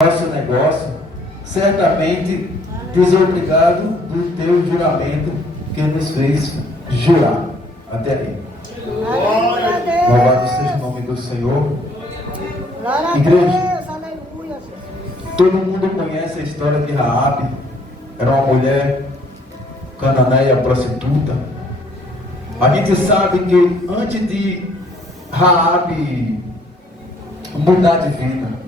nosso negócio, certamente desobrigado do teu juramento que nos fez jurar até aí. Louvado seja o nome do Senhor. Igreja, todo mundo conhece a história de Raabe. Era uma mulher cananeia prostituta. A gente sabe que antes de Raabe mudar de vida,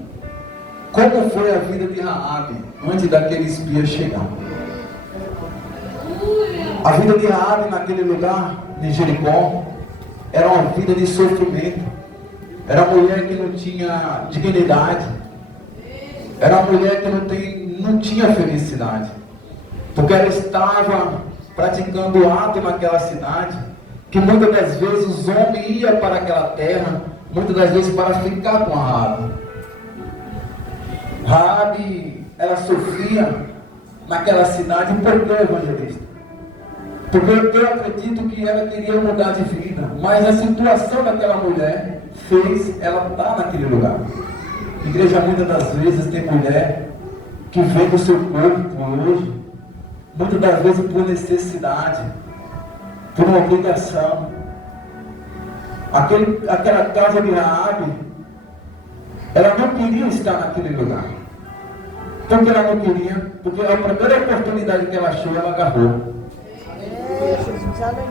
como foi a vida de Raabe antes daquele espia chegar? A vida de Raabe naquele lugar, de Jericó, era uma vida de sofrimento. Era uma mulher que não tinha dignidade. Era uma mulher que não tinha felicidade. Porque ela estava praticando o ato naquela cidade, que muitas das vezes os homens iam para aquela terra, muitas das vezes para ficar com Raabe. Raabe, ela sofria naquela cidade. Por que, evangelista? Porque eu acredito que ela queria mudar de vida, mas a situação daquela mulher fez ela estar naquele lugar. Igreja, muitas das vezes tem mulher que vende o seu corpo por hoje, muitas das vezes por necessidade, por uma obrigação. Aquela casa de Raabe, ela não queria estar naquele lugar. Por que ela não queria? Porque a primeira oportunidade que ela achou, ela agarrou.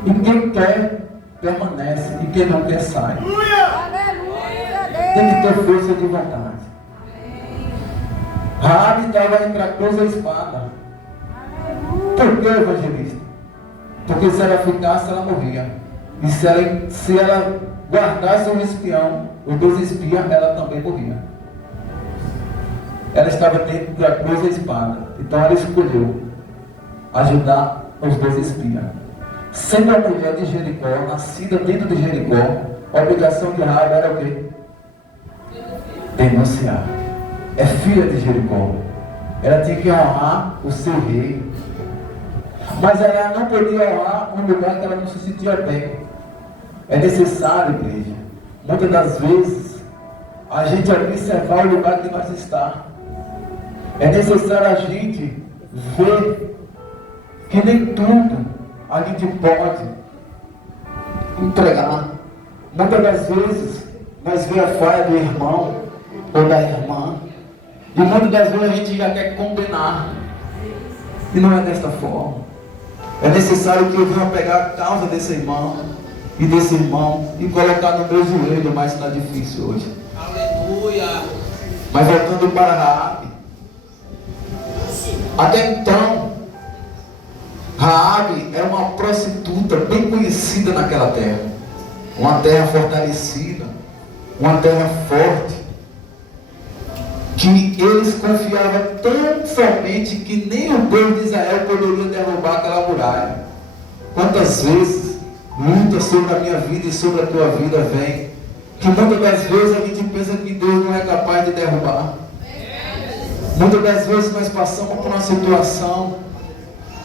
E quem quer, permanece. E quem não quer, sai. Tem que ter força de vontade. Raabe estava entre a cruz e a espada. Por que, evangelista? Porque se ela ficasse, ela morria. E se ela guardasse um espião, os dois espias, ela também morria. Ela estava dentro da cruz e a espada. Então ela escolheu ajudar os dois espias. Sendo a mulher de Jericó, nascida dentro de Jericó, a obrigação de Raabe era o quê? Denunciar. É filha de Jericó. Ela tinha que honrar o seu rei. Mas ela não podia honrar um lugar que ela não se sentia bem. É necessário, igreja, muitas das vezes, a gente observar o lugar que nós estamos. É necessário a gente ver que nem tudo a gente pode entregar. Muitas das vezes nós vemos a falha do irmão ou da irmã, e muitas das vezes a gente já quer condenar. E não é desta forma. É necessário que eu venha pegar a causa desse irmão e desse irmão e colocar no meu joelho, mas está difícil hoje. Aleluia! Mas voltando para Raabe, até então, Raabe era uma prostituta bem conhecida naquela terra. Uma terra fortalecida, uma terra forte, que eles confiavam tão somente que nem o povo de Israel poderia derrubar aquela muralha. Quantas vezes lutas sobre a minha vida e sobre a tua vida vem, que muitas das vezes a gente pensa que Deus não é capaz de derrubar. Muitas das vezes nós passamos por uma situação,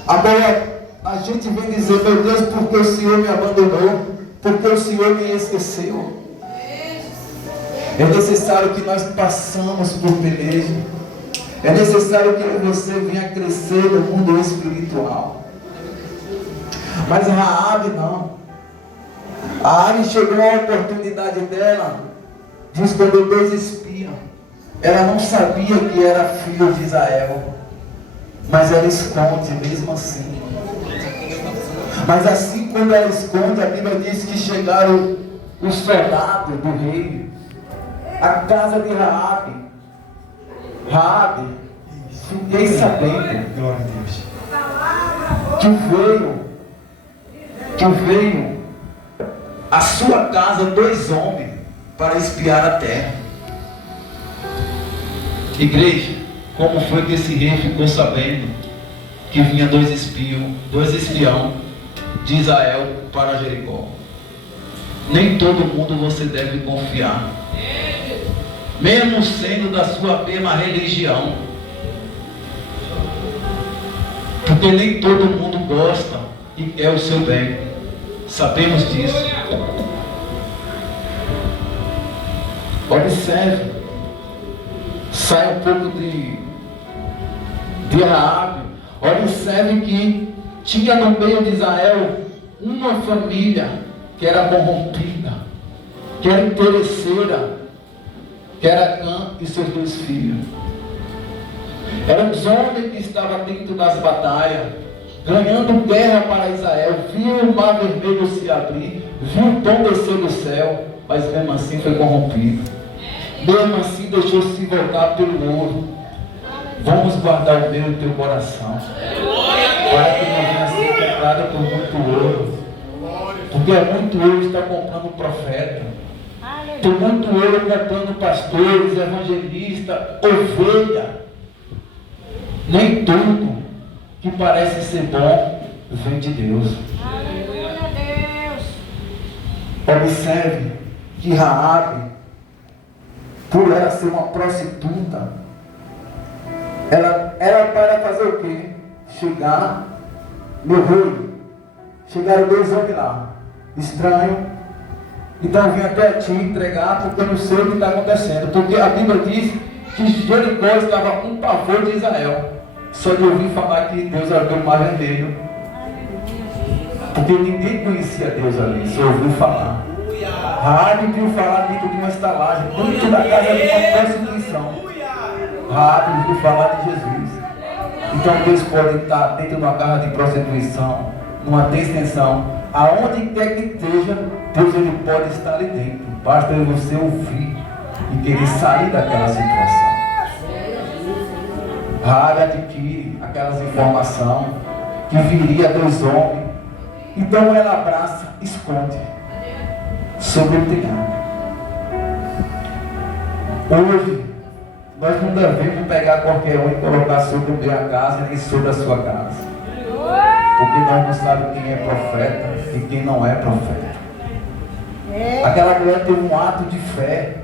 agora a gente vem dizer: meu Deus, porque o Senhor me abandonou, porque o Senhor me esqueceu. É necessário que nós passamos por peleja. É necessário que você venha crescer no mundo espiritual. Mas Raabe não. Raabe chegou a oportunidade dela de escolher dois espias. Ela não sabia que era filho de Israel, mas ela esconde mesmo assim. Mas assim, quando ela esconde, a Bíblia diz que chegaram os soldados do rei, a casa de Raabe. Raabe, fiquei sabendo Glória a Deus. que veio à sua casa dois homens para espiar a terra. Igreja, como foi que esse rei ficou sabendo que vinha dois espião de Israel para Jericó? Nem todo mundo você deve confiar, mesmo sendo da sua mesma religião, porque nem todo mundo gosta e é o seu bem. Sabemos disso. Observe. sai um pouco de Raabe. Observe que tinha no meio de Israel uma família que era corrompida, que era interesseira, que era Acã e seus 2 filhos. Eram os homens que estavam dentro das batalhas, ganhando guerra para Israel. Viu o mar vermelho se abrir, viu o pão descer do céu, mas mesmo assim foi corrompido. Mesmo assim deixou-se voltar pelo ouro. Vamos guardar o meu e teu coração, para que não venha a ser comprada por muito ouro. Porque é muito ouro que está comprando profeta. Tem muito ouro comprando pastores, evangelistas, ovelha. Nem tudo que parece ser bom vem de Deus. Observe que Raabe, por ela ser uma prostituta, ela era para fazer o quê? Chegar no rei. Chegaram 2 homens lá, estranho. Então eu vim até ti entregar, porque eu não sei o que está acontecendo. Porque a Bíblia diz que Jericó estava com pavor de Israel. Só de ouvir falar que Deus abriu o mar vermelho. Porque ninguém conhecia Deus ali, só ouviu falar. Raabe viu falar dentro de uma estalagem, dentro da casa de uma prostituição. Raabe viu falar de Jesus. Então Deus pode estar dentro de uma casa de prostituição, numa extensão, aonde quer que esteja, Deus ele pode estar ali dentro. Basta você ouvir e querer sair daquela situação. Raabe adquire aquelas informações que viria 2 homens. Então ela abraça, esconde sobre o telhado. Hoje nós não devemos pegar qualquer um e colocar sobre a minha casa nem sobre a sua casa, porque nós não sabemos quem é profeta e quem não é profeta. Aquela mulher teve um ato de fé,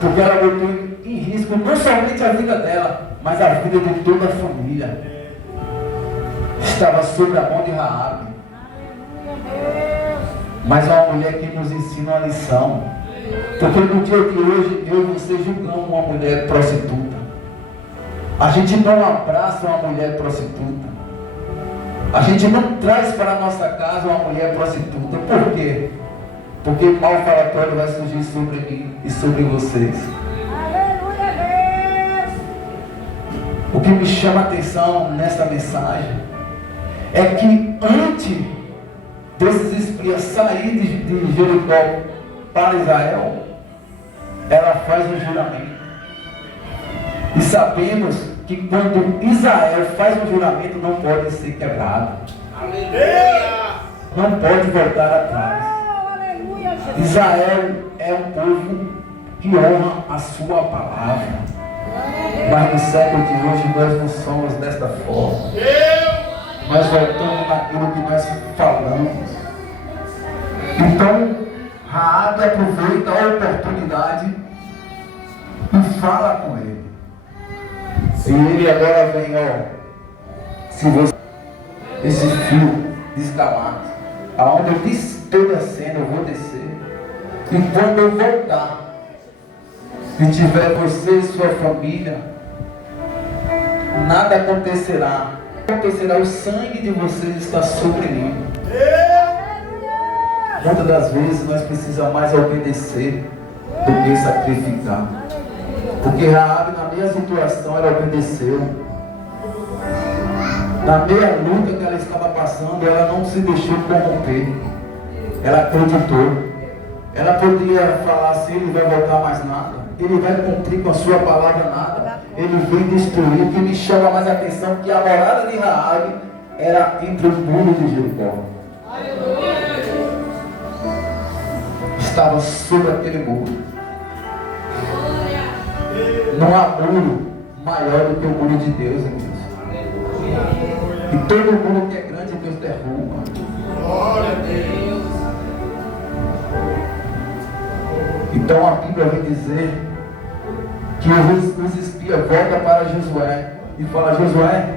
porque ela botou em risco não somente a vida dela, mas a vida de toda a família. Estava sob a mão de Raabe. Mas é uma mulher que nos ensina uma lição. Porque no dia de hoje, eu e você julgamos uma mulher prostituta. A gente não abraça uma mulher prostituta. A gente não traz para a nossa casa uma mulher prostituta. Por quê? Porque mal falatório vai surgir sobre mim e sobre vocês. O que me chama a atenção nessa mensagem é que antes desses espias saírem de Jericó para Israel, ela faz um juramento. E sabemos que quando Israel faz um juramento, não pode ser quebrado. Não pode voltar atrás. Israel é um povo que honra a sua palavra. Mas no século de hoje nós não somos desta forma. Nós voltamos naquilo que nós falamos. Então, Raabe aproveita a oportunidade e fala com ele. E ele agora vem, se você, esse fio de escalante, aonde eu estou descendo, eu vou descer. E quando eu voltar, e tiver você e sua família, nada acontecerá. Acontecerá, o sangue de vocês está sobre mim. Muitas das vezes nós precisamos mais obedecer do que sacrificar. Porque Raabe, na minha situação, ela obedeceu. Na meia luta que ela estava passando, ela não se deixou corromper. Ela acreditou. Ela podia falar assim: ele vai voltar mais nada, ele vai cumprir com a sua palavra nada, ele vem destruir. O que me chama mais a atenção é que a morada de Raabe era entre os muros de Jericó. Estava sobre aquele muro. Não há muro maior do que o muro de Deus, irmãos. E todo muro que é grande, Deus derruba. Glória a Deus. Então a Bíblia vai dizer que os espias voltam para Josué e falam: Josué,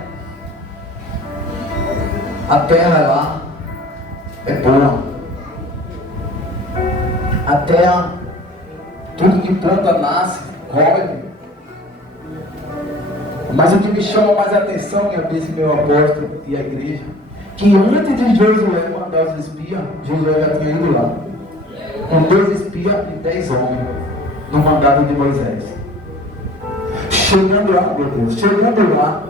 a terra lá é boa. A terra, tudo que planta nasce, colhe. Mas o que me chama mais a atenção, minha bênção, meu apóstolo e a igreja, que antes de Josué mandar os espias, Josué já tinha ido lá, com 2 espias e 10 homens, no mandado de Moisés. Chegando lá, meu Deus, chegando lá,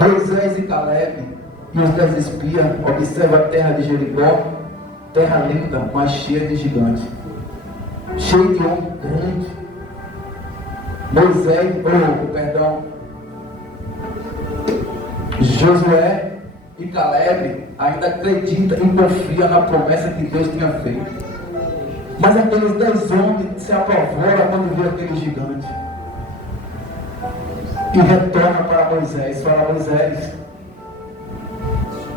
Moisés e Caleb e os 10 espias observam a terra de Jericó, terra linda, mas cheia de gigantes, cheia de homem grande. Josué e Caleb ainda acreditam e confiam na promessa que Deus tinha feito. Mas aqueles 10 homens se apavoram quando vê aquele gigante. E retorna para Moisés, fala: Moisés,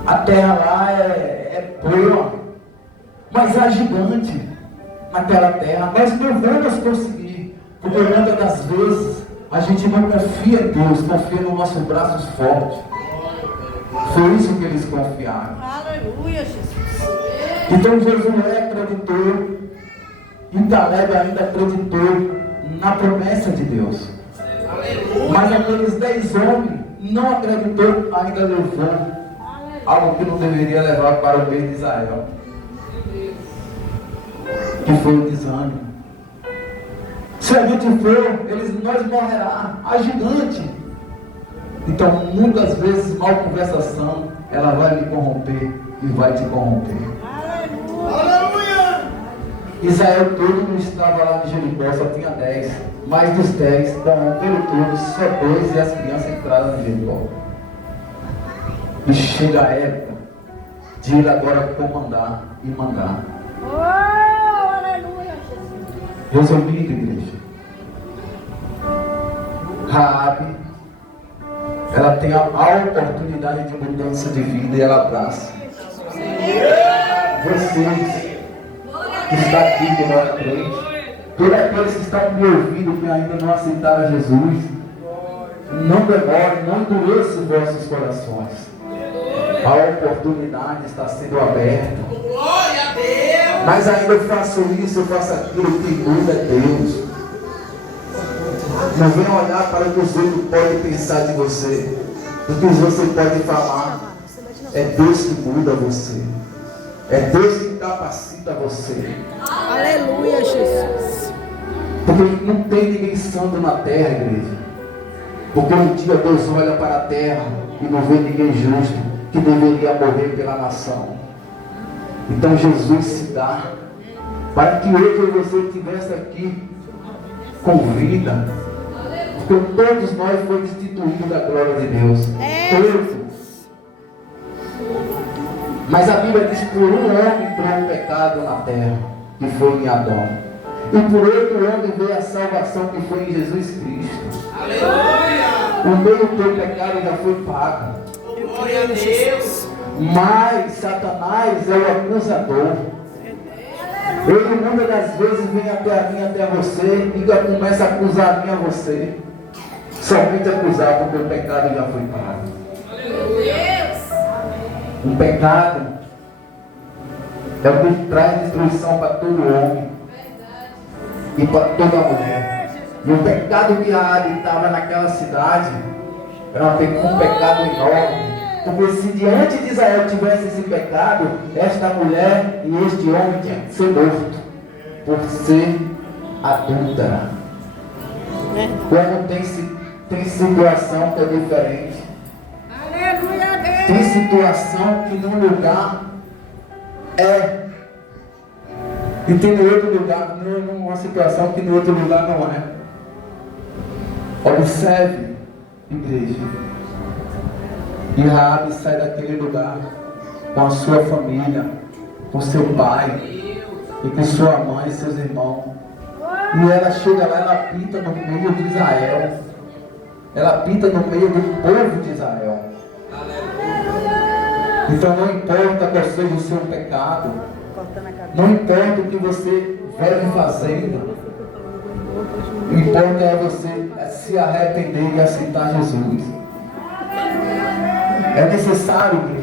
a terra lá é boa, mas há gigante naquela terra, nós não vamos conseguir, porque muitas das vezes a gente não confia em Deus, confia nos nossos braços fortes. Foi isso que eles confiaram. Aleluia, Jesus. Então Josué acreditou e Caleb ainda acreditou na promessa de Deus. Mas aqueles 10 homens não acreditou, ainda levou algo que não deveria levar para o meio de Israel, que foi o desânimo. Se a gente for, nós morrerá, a gigante. Então muitas vezes mal conversação, ela vai me corromper e vai te corromper. Aleluia. Israel todo não estava lá em Jericó, só tinha 10. Mais dos 10, corromperam todos, só 2 e as crianças entraram em Jericó. E chega a época de ele agora comandar e mandar. Oh, aleluia, Jesus. Resumindo, igreja, Raabe, ela tem a oportunidade de mudança de vida e ela abraça. Vocês que estão aqui que não é crente, todos aqueles que estão me ouvindo que ainda não aceitaram Jesus, não demore, não endureça os vossos corações. A oportunidade está sendo aberta. Glória a Deus. Mas ainda eu faço isso, eu faço aquilo, que muda é Deus. Não venha olhar para o que os outros podem pensar de você, o que os outros podem falar. É Deus que muda você. É Deus que capacita você. Aleluia, Jesus. Porque não tem ninguém santo na terra, igreja. Porque um dia Deus olha para a terra e não vê ninguém justo que deveria morrer pela nação. Então Jesus se dá para que hoje eu e você estivesse aqui com vida. Porque todos nós fomos instituídos da glória de Deus. Todos. Mas a Bíblia diz: por um homem entrou o pecado na terra, que foi em Adão. E por outro homem veio a salvação, que foi em Jesus Cristo. Aleluia. O meio do pecado já foi pago. Glória a Deus. Mas Satanás é o acusador. Ele muitas das vezes vem até a mim, até você, e já começa a acusar a mim, a você. Somente acusar, porque o pecado já foi pago. Um pecado é o que traz destruição para todo homem e para toda mulher. E o pecado que habitava naquela cidade era um pecado enorme. Porque se diante de Israel tivesse esse pecado, esta mulher e este homem tinham que ser morto por ser adúltera. Como tem situação que é diferente. Aleluia, Deus. Tem situação que num lugar é, e tem no outro lugar, numa situação que no outro lugar não é. Observe, igreja. E Raabe sai daquele lugar com a sua família, com seu pai e com sua mãe e seus irmãos. E ela chega lá, ela pita no meio de Israel. Ela pita no meio do povo de Israel. Então não importa qual seja o seu pecado, não importa o que você vive fazendo, o importa é você se arrepender e aceitar Jesus. É necessário, igreja,